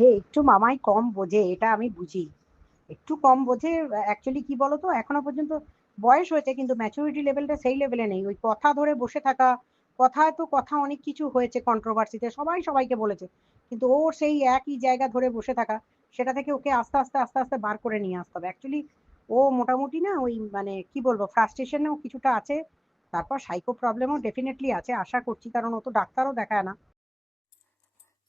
হে একটু মামাই কম বোঝে, এটা আমি বুঝি। একটু কম বোঝে। অ্যাকচুয়ালি কি বলতো, এখনো পর্যন্ত বয়স হয়েছে কিন্তু ম্যাচুরিটি লেভেলটা সেই লেভেলে নেই। ওই কথা ধরে বসে থাকা, কথায় তো কথা অনেক কিছু হয়েছে কন্ট্রোভার্সিতে, সবাই সবাইকে বলেছে, কিন্তু ওর সেই একই জায়গা ধরে বসে থাকা, সেটা থেকে ওকে আস্তে আস্তে আস্তে আস্তে বার করে নিয়ে আসতে হবে অ্যাকচুয়ালি। ও মোটামুটি না ওই মানে কি বলবো, ফ্রাস্ট্রেশনেও কিছুটা আছে। তারপর সাইকো প্রবলেমও ডেফিনেটলি আছে আশা করছি, কারণ ও তো ডাক্তারও দেখায় না।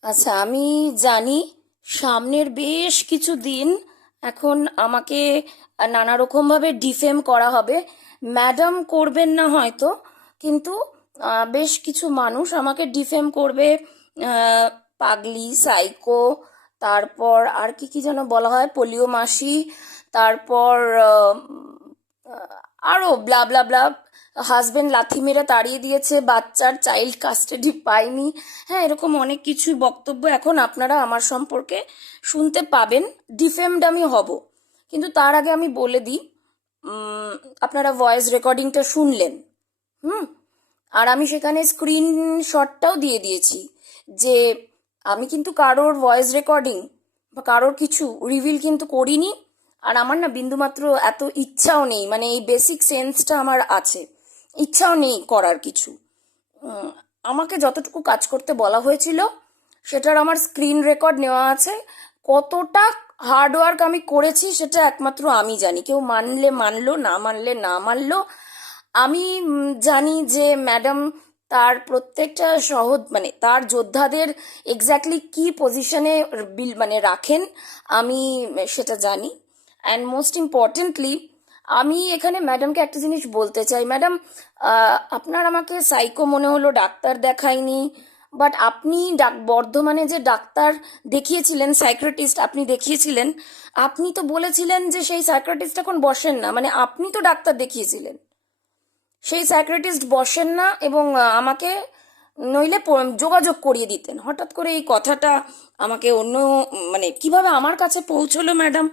আচ্ছা, আমি জানি সামনের বেশ কিছু দিন এখন আমাকে নানা রকমভাবে ডিফেম করা হবে। ম্যাডাম করবেন না হয়তো, কিন্তু বেশ কিছু মানুষ আমাকে ডিফেম করবে। আহ, পাগলি, সাইকো, তারপর আর কি কি যেন বলা হয়, পোলিও মাসি, তারপর আরো ব্লা ব্লা ব্লা, হাজবেন্ড লাথি মেরে তাড়িয়ে দিয়েছে, বাচ্চার চাইল্ড কাস্টাডি পাইনি। হ্যাঁ, এরকম অনেক কিছুই বক্তব্য এখন আপনারা আমার সম্পর্কে শুনতে পাবেন। ডিফেমড আমি হব, কিন্তু তার আগে আমি বলে দিই, আপনারা ভয়েস রেকর্ডিংটা শুনলেন। হুম। আর আমি সেখানে স্ক্রিনশটটাও দিয়ে দিয়েছি যে আমি কিন্তু কারোর ভয়েস রেকর্ডিং বা কারোর কিছু রিভিল কিন্তু করিনি। আর আমার না বিন্দুমাত্র এত ইচ্ছাও নেই, মানে এই বেসিক সেন্সটা আমার আছে, ইচ্ছাও নেই করার কিছু। উম, আমাকে যতটুকু কাজ করতে বলা হয়েছিল সেটার আমার স্ক্রিন রেকর্ড নেওয়া আছে। কতটা হার্ডওয়ার্ক আমি করেছি সেটা একমাত্র আমি জানি, কেউ মানলে মানলো, না মানলে না মানলো। আমি জানি যে ম্যাডাম তার প্রত্যেকটা মানে তার যোদ্ধাদের এক্স্যাক্টলি কি পজিশনে মানে রাখেন, আমি সেটা জানি। অ্যান্ড মোস্ট ইম্পর্টেন্টলি আমি এখানে ম্যাডামকে একটা জিনিস বলতে চাই। ম্যাডাম, আপনার আমাকে সাইকো মনে হলো, ডাক্তার দেখাইনি, বাট আপনি বর্ধমানে যে ডাক্তার দেখিয়েছিলেন, সাইকিয়াট্রিস্ট আপনি দেখিয়েছিলেন, আপনি তো বলেছিলেন যে সেই সাইকিয়াট্রিস্ট এখন বসেন না, মানে আপনি তো ডাক্তার দেখিয়েছিলেন, সেই সাইকিয়াট্রিস্ট বসেন না, এবং আমাকে নইলে যোগাযোগ করিয়ে দিতেন। হঠাৎ করে এই কথাটা আমাকে অন্য মানে কিভাবে আমার কাছে পৌঁছলো ম্যাডাম?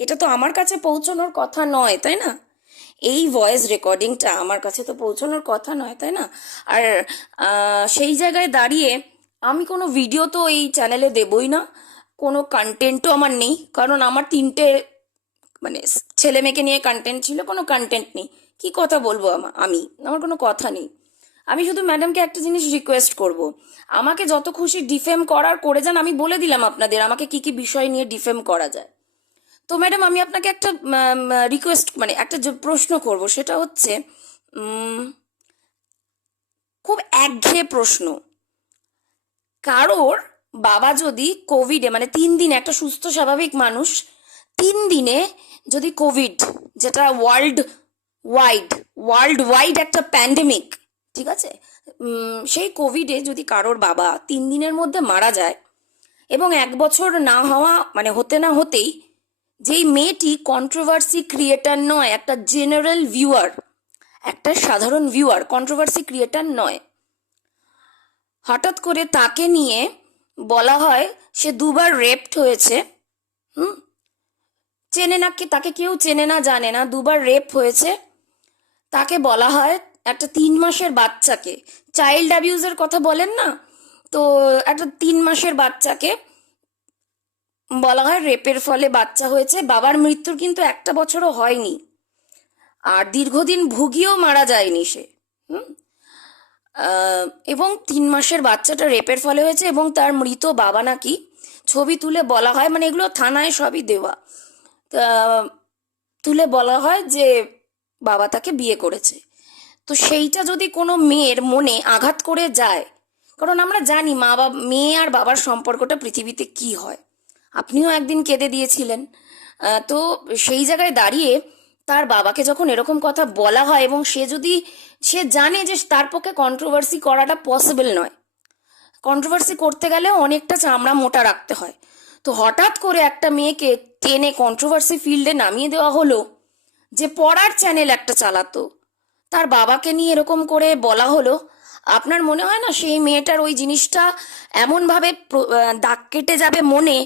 এটা তো আমার কাছে পৌঁছানোর কথা নয়, তাই না? এই ভয়েস রেকর্ডিংটা আমার কাছে তো পৌঁছানোর কথা নয়, তাই না? আর সেই জায়গায় দাঁড়িয়ে আমি কোনো ভিডিও তো এই চ্যানেলে দেবই না, কোনো কন্টেন্টও আমার নেই, কারণ আমার তিনটে মানে ছেলে মেয়েকে নিয়ে কন্টেন্ট ছিল, কোনো কন্টেন্ট নেই। কি কথা বলবো আমি, আমার কোনো কথা নেই। আমি শুধু ম্যাডামকে একটা জিনিস রিকোয়েস্ট করব, আমাকে যত খুশি ডিফেম করার করে যান। আমি বলে দিলাম আপনাদের আমাকে কি কি বিষয় নিয়ে ডিফেম করা যায়। তো ম্যাডাম, আমি আপনাকে একটা রিকোয়েস্ট মানে একটা যে প্রশ্ন করব সেটা হচ্ছে, উম, খুব একঘেয়ে প্রশ্ন। কারোর বাবা যদি কোভিডে, মানে 3 দিন, একটা সুস্থ স্বাভাবিক মানুষ 3 দিনে যদি কোভিড, যেটা ওয়াইড ওয়ার্ল্ড ওয়াইড একটা প্যান্ডেমিক, ঠিক আছে, সেই কোভিডে যদি কারোর বাবা 3 দিনের মধ্যে মারা যায়, এবং 1 বছর না হওয়া মানে হতে না হতেই যেই মেয়েটি কন্ট্রোভার্সি ক্রিয়েটার নয়, একটা জেনারেল ভিউয়ার, একটা সাধারণ ভিউয়ার, কন্ট্রোভার্সি ক্রিয়েটার নয়, হঠাৎ করে তাকে নিয়ে বলা হয় সে 2বার রেপড হয়েছে। হুম। চেনে না, কি তাকে কেউ চেনে না জানে না, 2বার রেপ হয়েছে, তাকে বলা হয় একটা 3 মাসের বাচ্চাকে, চাইল্ড অ্যাবিউজের কথা বলেন না, তো একটা 3 মাসের বাচ্চাকে বলা হয় রেপের ফলে বাচ্চা হয়েছে। বাবার মৃত্যুর কিন্তু 1 বছরও হয়নি, আর দীর্ঘদিন ভুগিয়েও মারা যায়নি সে। হুম। আহ, এবং 3 মাসের বাচ্চাটা রেপের ফলে হয়েছে, এবং তার মৃত বাবা নাকি ছবি তুলে বলা হয়, মানে এগুলো থানায় সবই দেওয়া, তা তুলে বলা হয় যে বাবা তাকে বিয়ে করেছে। তো সেইটা যদি কোনো মেয়ের মনে আঘাত করে যায়, কারণ আমরা জানি মা বাবা, মেয়ে আর বাবার সম্পর্কটা পৃথিবীতে কি হয়, আপনিও একদিন কেঁদে দিয়েছিলেন। তো সেই জায়গায় দাঁড়িয়ে তার বাবাকে যখন এরকম কথা বলা হয়, এবং সে যদি, সে জানে যে তার পক্ষে কন্ট্রোভার্সি করাটা পসিবল নয়, কন্ট্রোভার্সি করতে গেলে অনেকটা চামড়া মোটা রাখতে হয়, তো হঠাৎ করে একটা মেয়েকে টেনে কন্ট্রোভার্সি ফিল্ডে নামিয়ে দেওয়া হলো, যে পড়ার চ্যানেল একটা চালাতো, তার বাবাকে নিয়ে এরকম করে বলা হলো। আপনার মনে হয় না সেই মেয়েটার ওই জিনিসটা এমনভাবে দাগ কেটে যাবে মনে,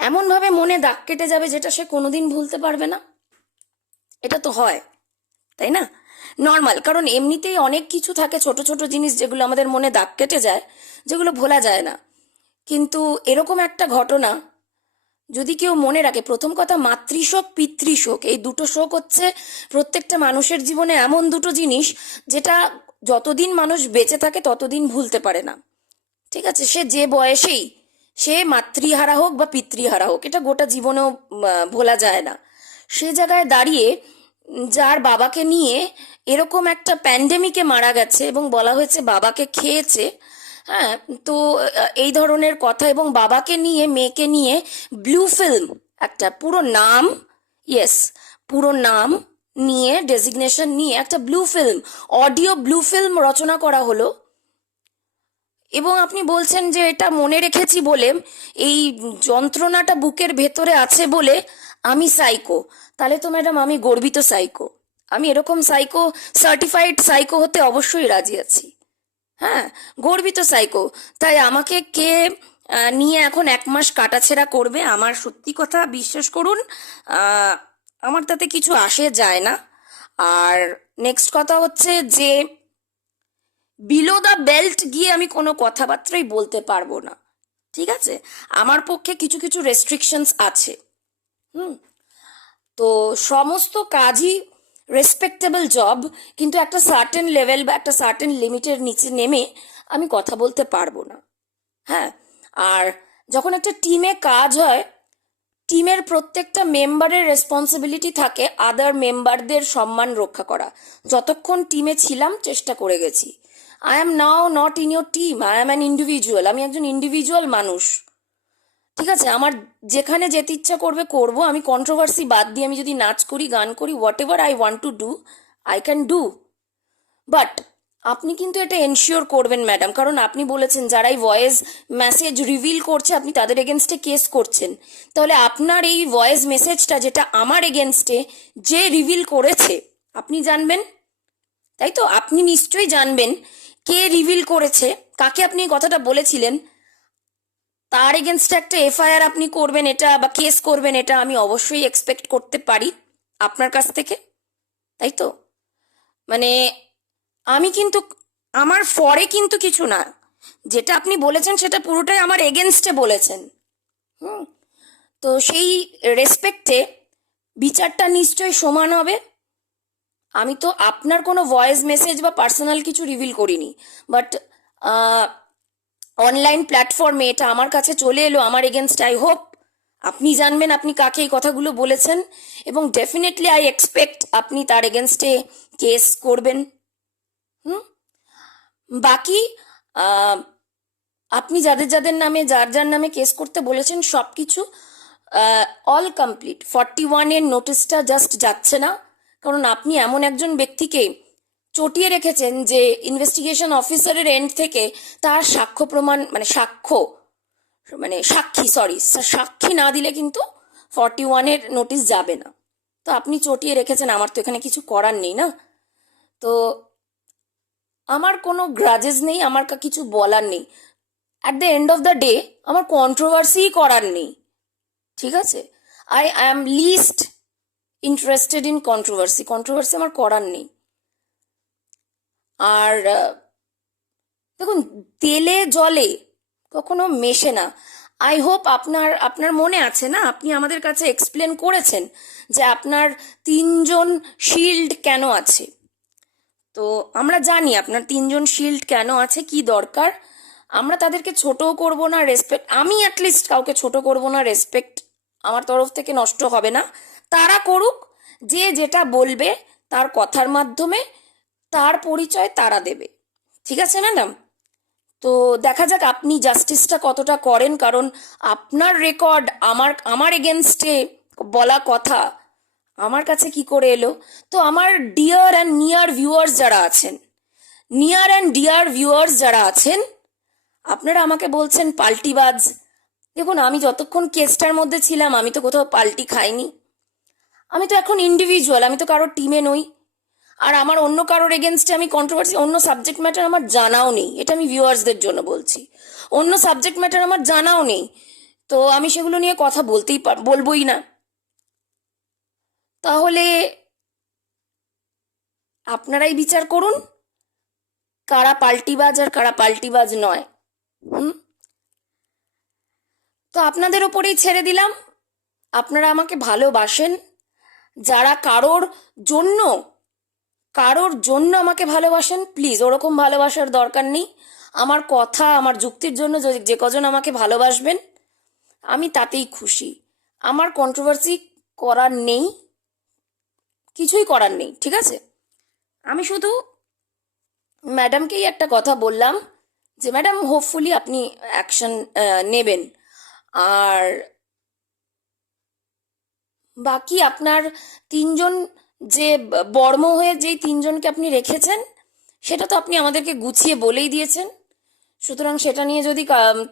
এমনভাবে মনে দাগ কেটে যাবে যেটা সে কোনোদিন ভুলতে পারবে না? এটা তো হয়, তাই না? নর্মাল, কারণ এমনিতেই অনেক কিছু থাকে, ছোট ছোট জিনিস যেগুলো আমাদের মনে দাগ কেটে যায়, যেগুলো ভোলা যায় না। কিন্তু এরকম একটা ঘটনা যদি কেউ মনে রাখে, প্রথম কথা মাতৃশোক পিতৃশোক, এই দুটো শোক হচ্ছে প্রত্যেকটা মানুষের জীবনে এমন দুটো জিনিস যেটা যতদিন মানুষ বেঁচে থাকে ততদিন ভুলতে পারে না। ঠিক আছে, সে যে বয়সেই, সে মাতৃহারা হোক বা পিতৃহারা হোক, এটা গোটা জীবনেও ভোলা যায় না। সে জায়গায় দাঁড়িয়ে যার বাবাকে নিয়ে এরকম একটা প্যান্ডেমিকে মারা গেছে এবং বলা হয়েছে বাবাকে খেয়েছে, হ্যাঁ, তো এই ধরনের কথা, এবং বাবাকে নিয়ে মেয়েকে নিয়ে ব্লু ফিল্ম, একটা পুরো নাম, ইয়েস, পুরো নাম নিয়ে ডেজিগনেশন নিয়ে একটা blue film, audio blue film রচনা করা হলো। এবং আপনি বলছেন যে এটা মনে রেখেছি বলে, এই যন্ত্রণাটা বুকের ভেতরে আছে বলে আমি সাইকো। তাহলে তো ম্যাডাম আমি গর্বিত সাইকো। আমি এরকম সাইকো, সার্টিফাইড সাইকো হতে অবশ্যই রাজি আছি। হ্যাঁ, গর্বিত সাইকো। তাই আমাকে কে নিয়ে এখন 1 মাস কাটাছেঁড়া করবে, আমার সত্যি কথা বিশ্বাস করুন, আহ, আমার তাতে কিছু আসে যায় না। আর নেক্সট কথা হচ্ছে যে বিলো দ্য বেল্ট গিয়ে আমি কোনো কথাবার্তাই বলতে পারবো না। ঠিক আছে, আমার পক্ষে কিছু কিছু রেস্ট্রিকশনস আছে। হুম, তো সমস্ত কাজই রেসপেক্টেবল জব, কিন্তু একটা সার্টেন লেভেল বা একটা সার্টেন লিমিটের নিচে নেমে আমি কথা বলতে পারবো না। হ্যাঁ, আর যখন একটা টিমে কাজ হয়, টিমের প্রত্যেকটা মেম্বারের রেসপন্সিবিলিটি থাকে আদার মেম্বারদের সম্মান রক্ষা করা। যতক্ষণ টিমে ছিলাম চেষ্টা করে গেছি। I am now not in your team, I am an individual, আমি একজন ইন্ডিভিজুয়াল মানুষ। ঠিক আছে, আমার যেখানে যেতে ইচ্ছা করবে করব, আমি কন্ট্রোভার্সি বাদ দিয়ে আমি যদি নাচ করি, গান করি, what ever I want to do, I can do. But আপনি কিন্তু এটা এনশিওর করবেন ম্যাডাম, কারণ আপনি বলেছেন যারাই ভয়েস মেসেজ রিভিল করছে আপনি তাদের এগেনস্টে কেস করছেন। তাহলে আপনার এই ভয়েস মেসেজটা যেটা আমার এগেনস্টে যে রিভিল করেছে, আপনি জানবেন, তাই তো? আপনি নিশ্চয়ই জানবেন কে রিভিল করেছে, কাকে আপনি এই কথাটা বলেছিলেন, তার এগেনস্টে একটা এফআইআর আপনি করবেন, এটা বা কেস করবেন, এটা আমি অবশ্যই এক্সপেক্ট করতে পারি আপনার কাছ থেকে, তাই তো? মানে আমি কিন্তু, আমার ফরে কিন্তু কিছু না, যেটা আপনি বলেছেন সেটা পুরোটাই আমার এগেনস্টে বলেছেন। হুম, তো সেই রেসপেক্টে বিচারটা নিশ্চয়ই সমান হবে। আমি তো আপনার কোনো ভয়েস মেসেজ বা পার্সোনাল কিছু রিভিল করিনি, বাট অনলাইন প্ল্যাটফর্মে এটা আমার কাছে চলে এলো আমার এগেনস্ট। আই হোপ আপনি জানবেন আপনি কাকে এই কথাগুলো বলেছেন, এবং ডেফিনেটলি আই এক্সপেক্ট আপনি তার এগেনস্টে কেস করবেন। হুম, বাকি আহ, আপনি যাদের যাদের নামে, যার যার নামে কেস করতে বলেছেন সব কিছু অল কমপ্লিট। 41-এর নোটিশটা জাস্ট যাচ্ছে না, কারণ আপনি এমন একজন ব্যক্তিকে চটিয়ে রেখেছেন যে ইনভেস্টিগেশন অফিসারের এন্ড থেকে তার সাক্ষ্য প্রমাণ, মানে সাক্ষ্য, মানে সাক্ষী, সরি, সাক্ষী না দিলে কিন্তু 41-এর নোটিশ যাবে না। তো আপনি চটিয়ে রেখেছেন, আমার তো এখানে কিছু করার নেই না। তো আমার কোনো গ্রাজেস নেই, আমার কিছু বলার নেই। At the end of the day আমার কন্ট্রোভার্সিই করার নেই। ঠিক আছে, I am least interested in controversy, controversy আমার করার নেই। আর দেখুন, তেলে জলে কখনো মেশে না। আই হোপ আপনার আপনার মনে আছে না, আপনি আমাদের কাছে এক্সপ্লেন করেছেন যে আপনার 3জন শিল্ড কেন আছে। তো আমরা জানি আপনার 3জন শিল্ড কেন আছে, কি দরকার। আমরা তাদেরকে ছোটও করব না, রেসপেক্ট, আমি অ্যাটলিস্ট কাউকে ছোট করব না, রেসপেক্ট আমার তরফ থেকে নষ্ট হবে না। তারা করুক, যে যেটা বলবে তার কথার মাধ্যমে তার পরিচয় তারা দেবে। ঠিক আছে ম্যাডাম, তো দেখা যাক আপনি জাস্টিসটা কতটা করেন, কারণ আপনার রেকর্ড, আমার এগেনস্টে বলা কথা আমার কাছে কি করে এলো। তো আমার ডিয়ার অ্যান্ড নিয়ার ভিউয়ার্স যারা আছেন, নিয়ার অ্যান্ড ডিয়ার ভিউয়ার্স যারা আছেন, আপনারা আমাকে বলছেন পাল্টিবাজ। দেখুন, আমি যতক্ষণ কেসটার মধ্যে ছিলাম আমি তো কোথাও পাল্টি খাইনি। আমি তো এখন ইন্ডিভিজুয়াল, আমি তো কারোর টিমে নই। আর আমার অন্য কারোর এগেনস্টে আমি কন্ট্রোভার্সি, অন্য সাবজেক্ট ম্যাটার আমার জানাও নেই, এটা আমি ভিউয়ার্সদের জন্য বলছি। অন্য সাবজেক্ট ম্যাটার আমার জানাও নেই, তো আমি সেগুলো নিয়ে কথা বলবোই না। তাহলে আপনারাই বিচার করুন কারা পাল্টিবাজ আর কারা পাল্টিবাজ নয়। হুম, তো আপনাদের ওপরেই ছেড়ে দিলাম। আপনারা আমাকে ভালোবাসেন, যারা কারোর জন্য আমাকে ভালোবাসেন, প্লিজ ওরকম ভালোবাসার দরকার নেই। আমার কথা, আমার যুক্তির জন্য যে কজন আমাকে ভালোবাসবেন, আমি তাতেই খুশি। আমার কন্ট্রোভার্সি করার নেই, কিছুই করার নেই, ঠিক আছে? আমি শুধু ম্যাডামকেই একটা কথা বললাম যে ম্যাডাম হোপফুলি আপনি অ্যাকশন নেবেন। আর বাকি আপনার তিনজন যে বর্ম হয়ে যেই তিনজনকে আপনি রেখেছেন, সেটা তো আপনি আমাদেরকে গুছিয়ে বলেই দিয়েছেন। সুতরাং সেটা নিয়ে যদি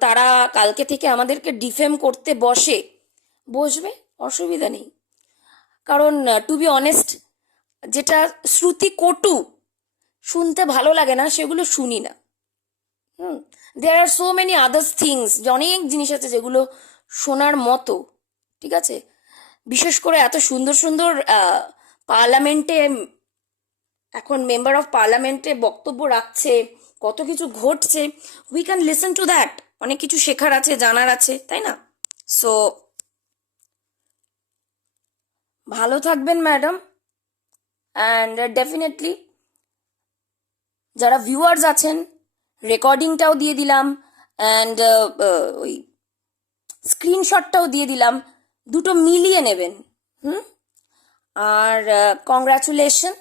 তারা কালকে থেকে আমাদেরকে ডিফেম করতে বসবে, অসুবিধা নেই। কারণ টু বি অনেস্ট, যেটা শ্রুতি কটু, শুনতে ভালো লাগে না, সেগুলো শুনি না। দেয়ার আর সো মেনি আদার্স থিংস, অনেক জিনিস আছে যেগুলো শোনার মতো, ঠিক আছে? বিশেষ করে এত সুন্দর সুন্দর পার্লামেন্টে এখন মেম্বার অফ পার্লামেন্টে বক্তব্য রাখছে, কত কিছু ঘটছে, we can listen to that. অনেক কিছু শেখার আছে, জানার আছে, তাই না? সো ভালো থাকবেন ম্যাডাম, অ্যান্ড ডেফিনেটলি যারা ভিউয়ার্স আছেন, রেকর্ডিংটাও দিয়ে দিলাম, অ্যান্ড ওই স্ক্রিনশটটাও দিয়ে দিলাম, দুটো মিলিয়ে নেবেন। আর কংগ্রাচুলেশন,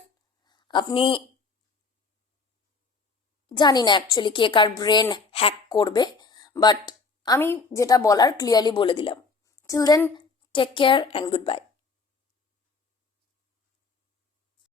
আপনি, জানি না অ্যাকচুয়ালি কে কার ব্রেন হ্যাক করবে, বাট আমি যেটা বলার ক্লিয়ারলি বলে দিলাম। Till then, take care and good by.